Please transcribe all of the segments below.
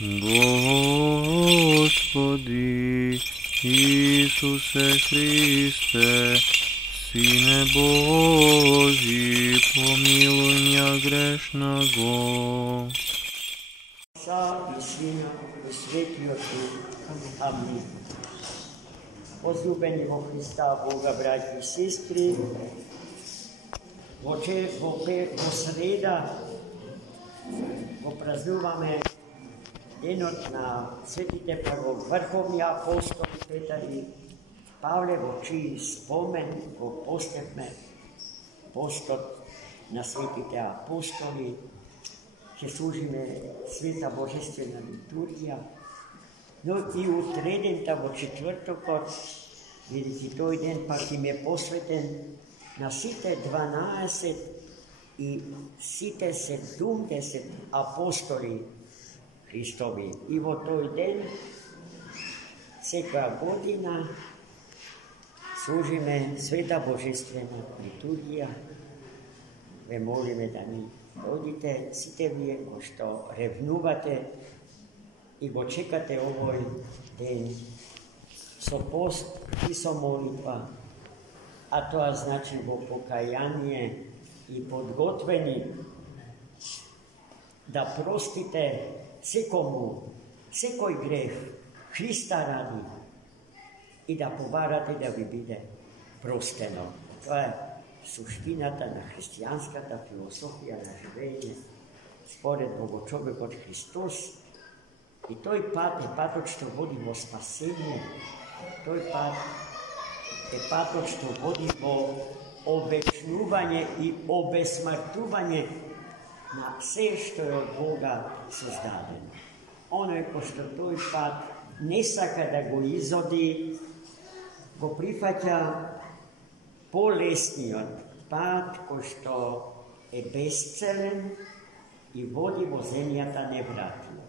Господи Исусе Христе, Сине Божий, помилуй меня грешного. Отца и Сина и Святого Духа. Амин. Возлюбени во Христа Бога, братья и сестры, во среда го празнуваме денот на светите првоврховни апостоли Петар и Павле, во чий спомен го постевме постот на светите апостоли. Ќе служиме света божествена литургија, но и утредента во четвртокот, бидејќи тој ден пак им е посветен на сите 12 и сите 70 апостоли Христови. И во тој ден, секоја година, служиме света божествена литургија. Ве молиме да ни дојдите сите вие кои што ревнувате и го чекате овој ден со пост и со молитва, а тоа значи во покаяние и подготвени да простите секому, секој грех Христа ради и да побарате да ви биде простено. Тоа е суштината на христијанската философија на живење според Богочовекот Христос. И тој пат е патот што води во спасение. Тој пат е патот што води во обечнување и обесмртување на се што е од Бога создадено. Оној кој што тој пат не сака да го изоди, го прифаќа полесниот пат кој што е безцелен и води во земјата невратно.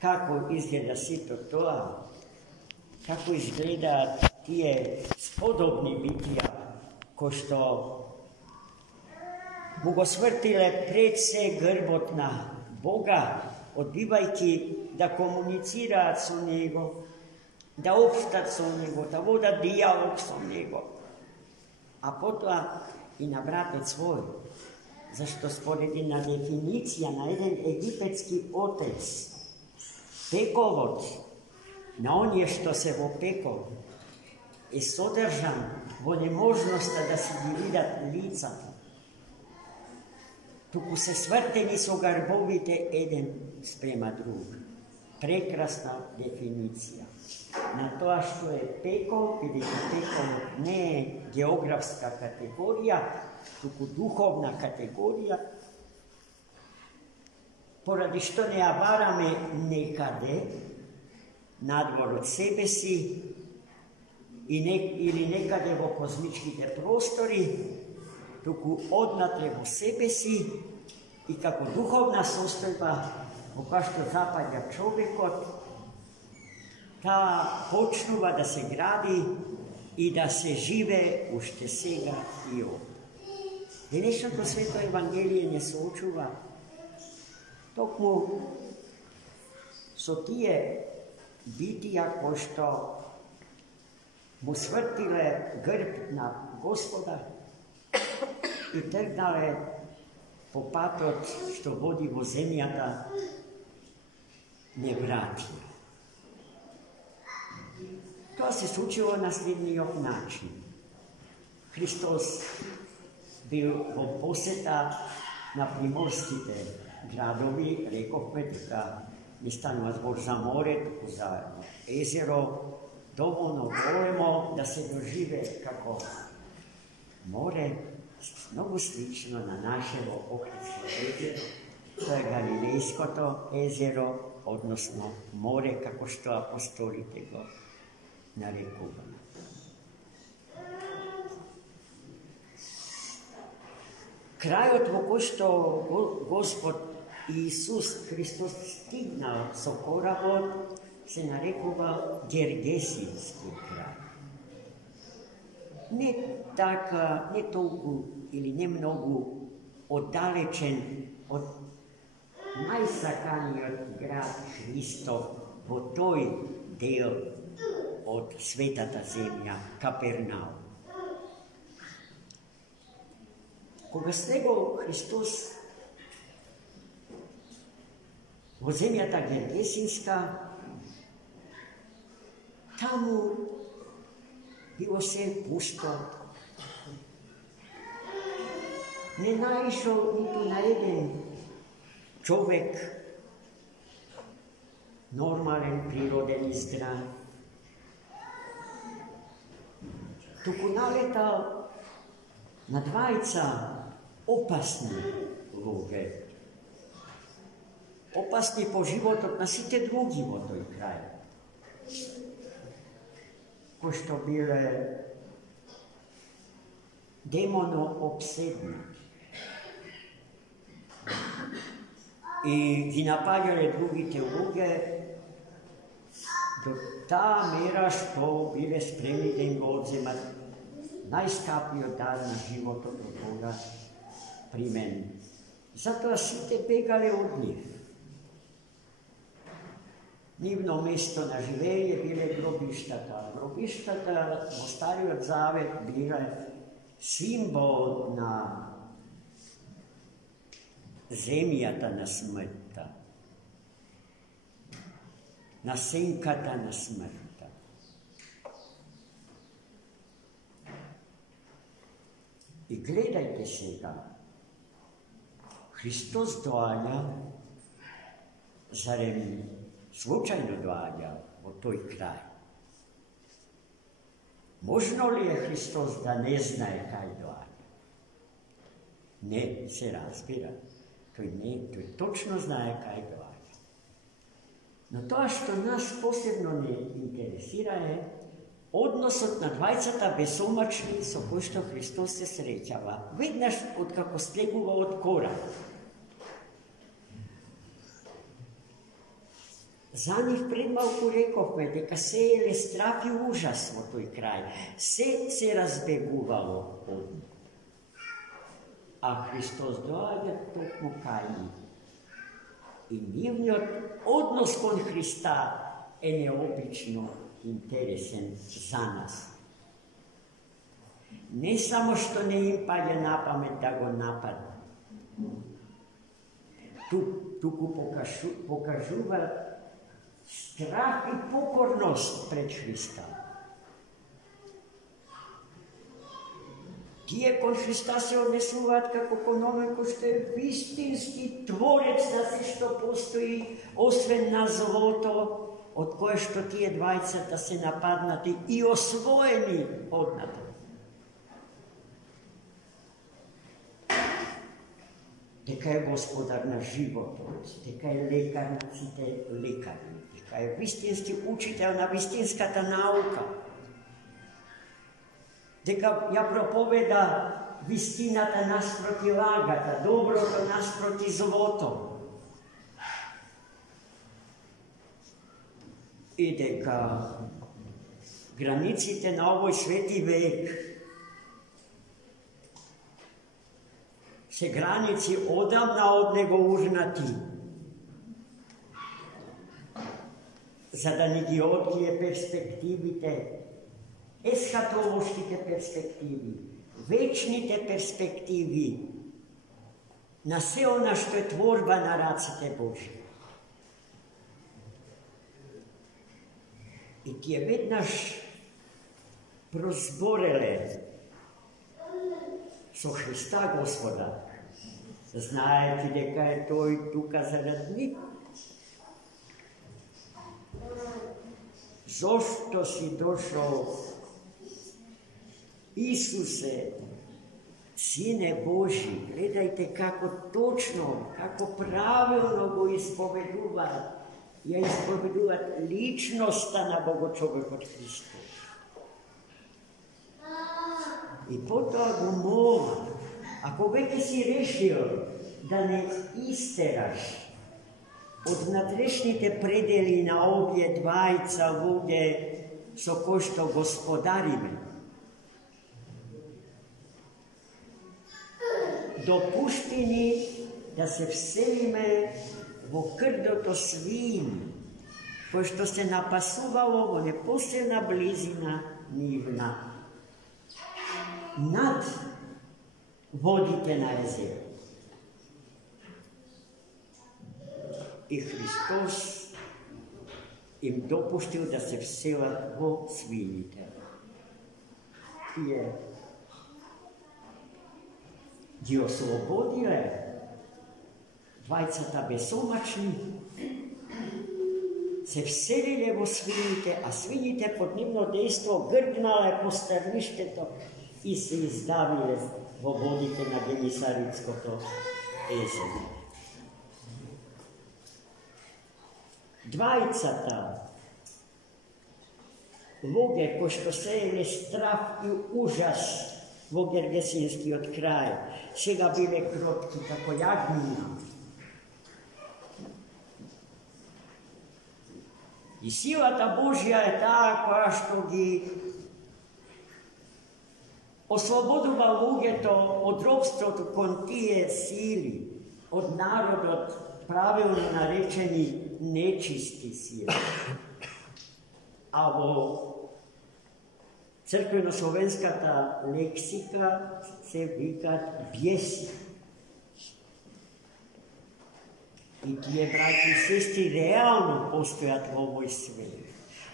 Како изгледа сето тоа? Како изгледаат тие сподобни битија кои што му го свртиле пред се грбот на Бога, одбивајќи да комуницираат со Него, да општат со Него, да водат дијалог со Него, а потоа и на братот свој, зашто според една дефиниција на еден египетски отец, пековот на оние што се во пекол е содржан во неможноста да се ги видат лицата, туку се свртени со гарбовите еден спрема друг. Прекрасна дефиниција на тоа што е пекол, бидејќи пекол не е географска категорија, туку духовна категорија, поради што не ја бараме некаде надвор од себе си или некаде во космичките простори, туку однатре во себе си и како духовна состојба во која што запаѓа човекот, таа почнува да се гради и да се живе уште сега и овде. Денешното свето Евангелие не соочува токму со тие битија кои што му свртиле грб на Господа и тргнале по патот што води во земјата невратија. Тоа се случило на следниот начин. Христос бил во посета на приморските градови, рековме дека не станува збор за море, туку за езеро, доволно големо да се доживее како море, многу слично на нашето Охридско езеро. Тоа е Галилејското езеро, односно море, како што апостолите го нарекуваме. Крајот во кој што Господ Иисус Христос стигнал со коработ се нарекува Гергесијски крај. Не така, не толку или не многу оддалечен од najsakaniот grad Hristo po toj del od svetata zemlja, Kapernaum. Кога слегол Христос во земјата Гергесинска, таму било се пусто. Не наишол ниту на еден човек, нормален, природен и здрав. Туку налетал на двајца опасни луѓе. Опасни по животот на сите други во тој крај. Кои што биле демоно обседни. И ги напаѓале другите луѓе до таа мера што биле спремни да им го одземат најскапиот дар на животот од Бога при мен. Затоа сите бегале од нив. Нивно место на живење биле гробиштата. Гробиштата во Стариот Завет биле символ на земјата на смртта, на сенката на смртта. И гледајте сега, Христос доаѓа, зарем случајно доаѓа во тој крај. Можно ли е Христос да не знае кај доаѓа? Не се разбира. Тој точно знае кај доаѓа. Но тоа што нас посебно не интересира е односот на двајцата бесомачни со кои што Христос се среќава. Веднаш откако слегува од кораб. За нив пред малку рековме дека се еле страх и ужас во тој крај. Се разбегувало од нив. А Христос доаѓа токму кај нив. И нивниот однос кон Христа е необично интересен за нас. Не само што не им паѓа на памет да го нападат, туку покажува страх и покорност пред Христа. Тие кон Христа се однесуваат како кон оној кој што е вистински творец на се што постои, освен на злото, од кое што тие двајцата се нападнати и освоени однатре. Дека е господар на животот, дека е лекар на сите лекари, дека е вистински учител на вистинската наука, дека ја проповеда вистината наспроти лагата, доброто наспроти злото. И дека границите на овој свети век се граници одамна од него урнати, за да ни ги открие перспективите, есхатолошките перспективи, вечните перспективи на се она што е творба на раците Божи. И тие веднаш прозбореле со Христа Господа, знаејќи дека е тој тука зарад нив. Зошто си дошол, Исусе, Сине Божи? Гледајте како точно, како правилно го исповедуваат. Ја исповедуваат личноста на Богочовекот Христос. И потоа го молат, ако веќе си решил да не истераш од внатрешните предели на овие двајца луѓе со кои што господариме, допушти ни да се вселиме во крдото свини, кој што се напасувало во непосредна близина нивна, над водите на езеро. И Христос им допуштил да се вселат во свините. Ги ослободиле двајцата бесомачни, се вселиле во свините, а свините под нивно дејство грднале по стрништето и се издавиле во водите на Генисаритското езеро. Двајцата луѓе кои што сееле страх и ужас во Гергесинскиот крај, сега биле кротки како јагнина. И силата Божја е таа која што ги ослободува луѓето од робството кон тие сили, од народот правилно наречени нечисти сили. А во црквено-словенската лексика се викат бјеси. И тие браќи и сестри реално постојат во овој свет.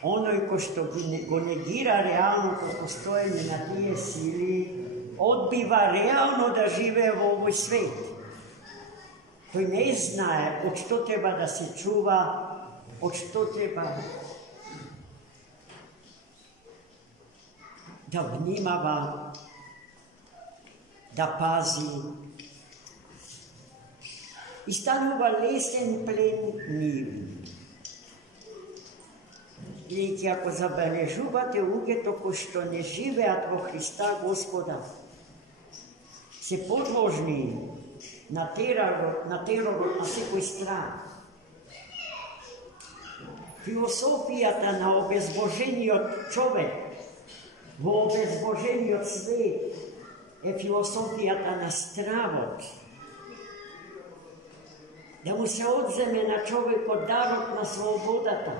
Оној кој што го негира реалното постоење на тие сили, одбива реално да живее во овој свет. Тој не знае од што треба да се чува, од што треба да внимава, да пази. И станува лесен плен нивни. Бидејќи ако забележувате луѓето кои што не живеат во Христа Господа, се подложни на теророт на секој стран. Философијата на обезбожениот човек во обезбожениот свет е философијата на стравот. Да му се одземе на човекот дарот на слободата.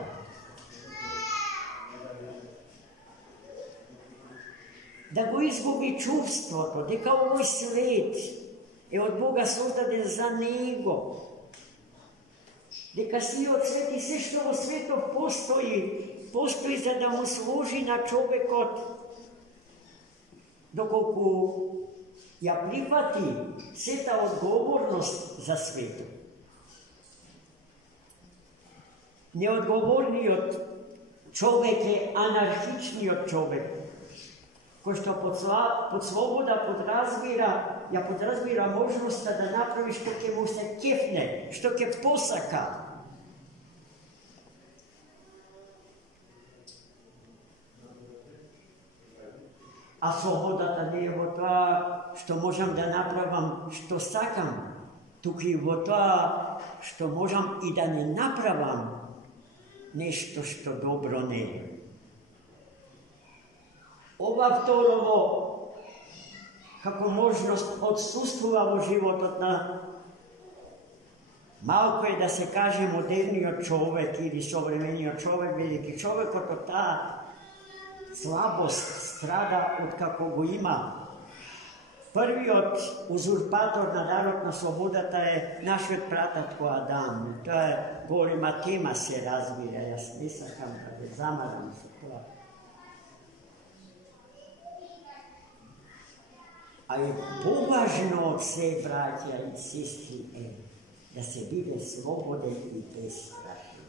Да го изгуби чувството дека овој свет е од Бога создаден за него. Дека сиот свет и се што во светот постои за да му служи на човекот, доколку ја прифати сета одговорност за светот. Неодговорниот човек е анархичниот човек, кој што под слобода подразбира можноста да направи што ќе му се кефне, што ќе посака. А слободата не е во тоа што можам да направам што сакам, туку и во тоа што можам и да не направам нешто што добро не е. Ова второво, како можност, отсуствува во животот на малко е да се каже модерниот човек или современиот човек, бидејќи човекот од таа слабост страда од како го има. Првиот узурпатор на дарот на слободата е нашиот прататко Адам. Тоа е голема тема, се разбира. Јас не сакам да ве замарам со тоа. А е поважно од се, браќа и сестри, е да се биде слободен и бестрашен.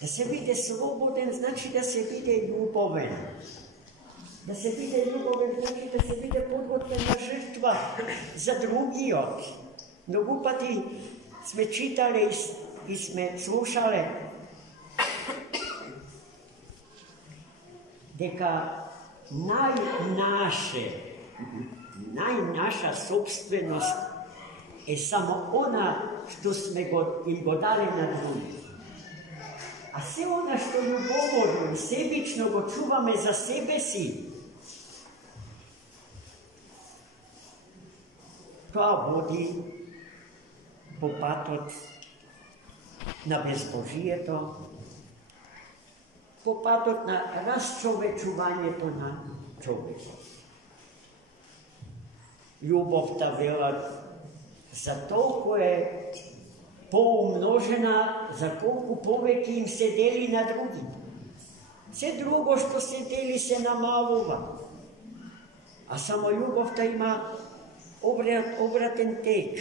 Да се биде слободен значи да се биде љубовен. Да се биде љубовен значи да се биде подготвен на жртва за другиот. Многу пати сме читале и сме слушале дека најнаша собственост е само она што сме им го дали на други. А се она што љубовно и себично го чуваме за себе си, тоа води popatati na bezbožije popatati na razčovečuvanje na čoveku. Ljubov ta vela za toliko je poumnožena, za koliko poveki jim se deli na drugi. Vse drugo što se deli se namaluva. A samo ljubov ta ima obraten tek,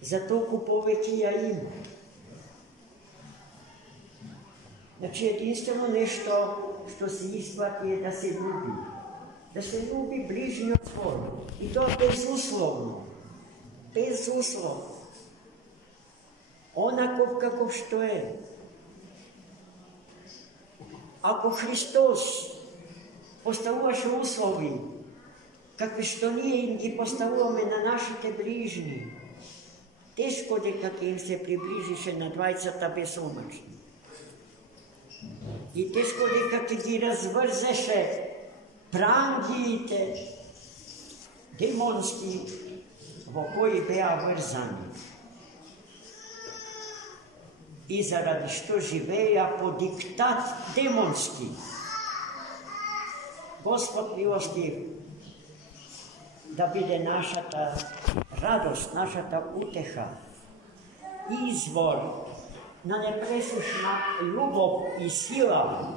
za toliko poveki ja ima. Znači jedinstveno nešto što se isplati je da se ljubi. Da se ljubi bližnjo svoje. I to bezuslovno. Bezuslovno. Onako kako što je. Ako Hristos postavуваše uslovi, kakve što nije im gi postavujeme na našite bližnji, teško dekak im se približiše na 20 besomačni. I teško dekak gi razvrzeše prangijite demonski vo koji beja vrzani. I zaradi što živeja po diktat demonski. Gospod milostiv, da bide naša ta radost, naša ta uteha, izvor, na nepresušna ljubov i sila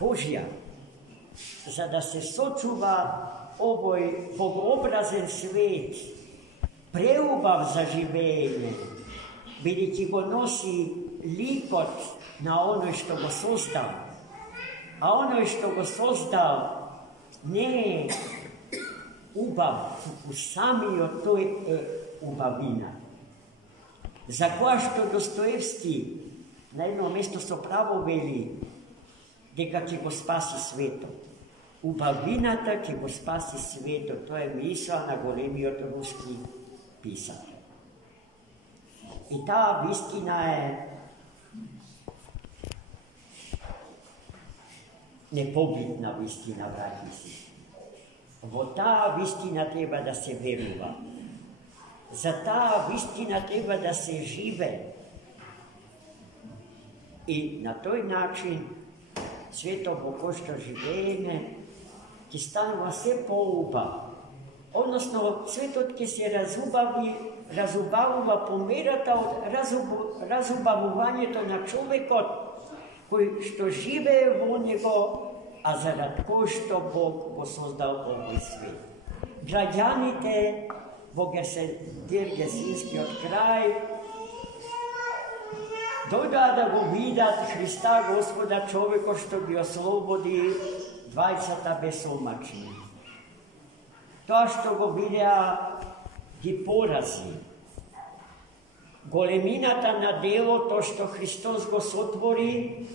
Božja, za da se sočuva ovoj bogobrazen svet, preubav za živenje, vidjeti go nosi likot na ono što go sozdal. A ono što go sozdal ne ubav u samio to je ubavina. Za koja što Dostojevski na jedno mjesto so pravo veli, deka će go spasi sveto. Ubavinata će go spasi sveto, to je misla na golemi od ruski pisatelj. I ta vistina je nepobitna vistina, brati. Vo ta vistina treba da se veruva. Za ta vistina treba da se žive. I na toj način sveto bogošto živenje ki stanova sve pouba. Odnosno, sveto ki se razubavува pomerata od razubavuvanje to na čovjekot koji što žive vo njego, a zarad ko što Bog go sozdal ovoj svet. Građanite, Boger se Gergesinski od kraj, dojda da go vidat Hrista Gospoda čovjeko što bi oslobodi 20 besomačni. To što go videa gi porazi. Goleminata na delo, to što Hristos go sotvori,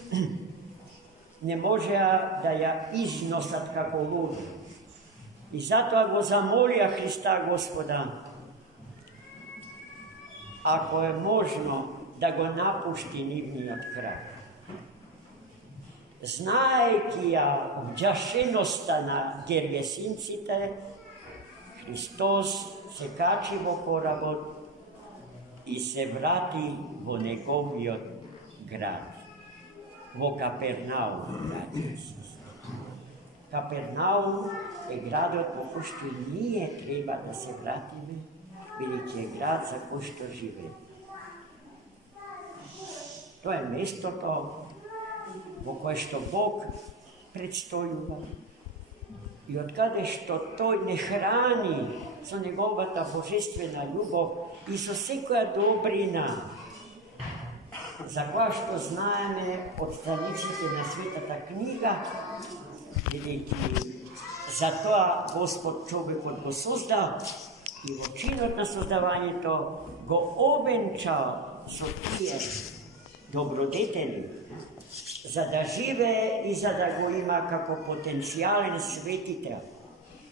ne može da ja iznosat kako ludu. I zato go zamolja Hrista Gospoda, ako je možno da go napušti nivni od kraja. Znajki ja vđašeноста na Gergesincite, Hristos se kači vo korabot i se vrati vo negovijot grad, vo Kapernaum. Kapernaum je gradot po košto nije treba da se vratime, veliki je grad za košto žive. To je mesto to, vo koje što Bog predstojuva. I od kada što to ne hrani so njegova ta božestvena ljubov i so vsekoja dobrina, za koja što znajeme od stranicite na svetata knjiga, vidjeti, za to Gospod čovjek od go sozdal i vo činot na sozdavanje to go ovenčao so tije dobrodeteli, za da žive i za da go ima kako potencijalen svetitelj.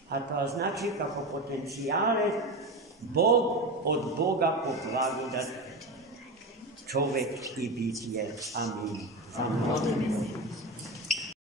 A to znači kako potencijalen Bog od Boga po blagodat čovjek i bitje. Amin. Amin.